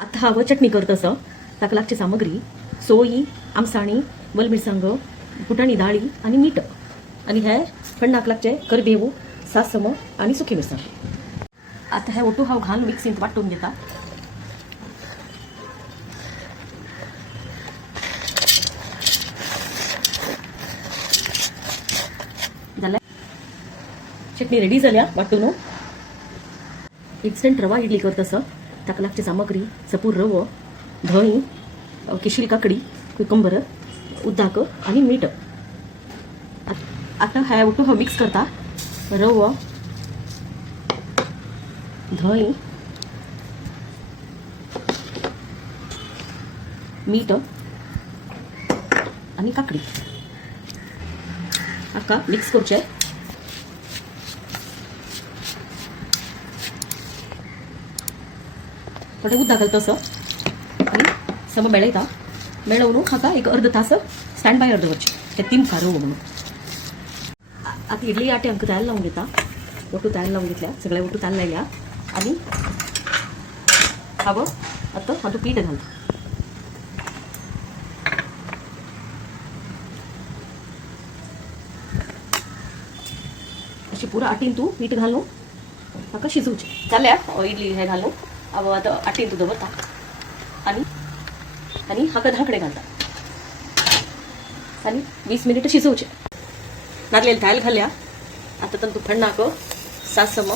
आता हांव चटणी करतसो ताका लागची सामग्री सोयी आमसाणी वलमिरसांग फुटाणी दाळी आणि मीठ आणि हे फण्णाक लागचे करबेवू सासम आणि सुकी मिरसांग. आता हे ओटू हांव घालून मिक्सींत वाटून घेता. जाल्या चटणी रेडी जाल्या वाटून. इन्स्टंट रवा इडली करतसो ताका लागची सामग्री सपूर रवो धंय किशील काकडी कुकुंबर उद्दाक आणि मीठ. आता हे ओटू हांव मिक्स करता. रवो धंय मीठ आणि काकडी हाका मिक्स करचे. थोडे उद्दा घालतसो आणि सम मेळयता. मेळवून हाका एक अर्ध तास स्टँड बाय दवरचे ते तिमका रवो म्हणून. आता इडली आट्यांक तयार लावून घेता. ओटू तयार लावून घेतल्या सगळ्या ओटू तयार लायल्या आणि हांव आता हातू पीठ घालता. अशी पुरा आटीन तू पीठ घालून हाका शिजवचे. जाल्या इडली हे घालून हांव आता आटीन तू दवरता आणि हाका धाकणे घालता आणि 20 मिनिट शिजवचे. नारळेल तयार घाल्या. आता तंतू फण्णाक सासम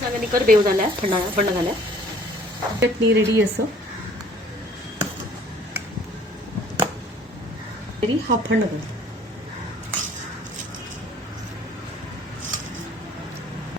सांगनी करबेव जाल्या फण्ण घाल्या. चटणी रेडी असं तरी हा फण्ण घालता.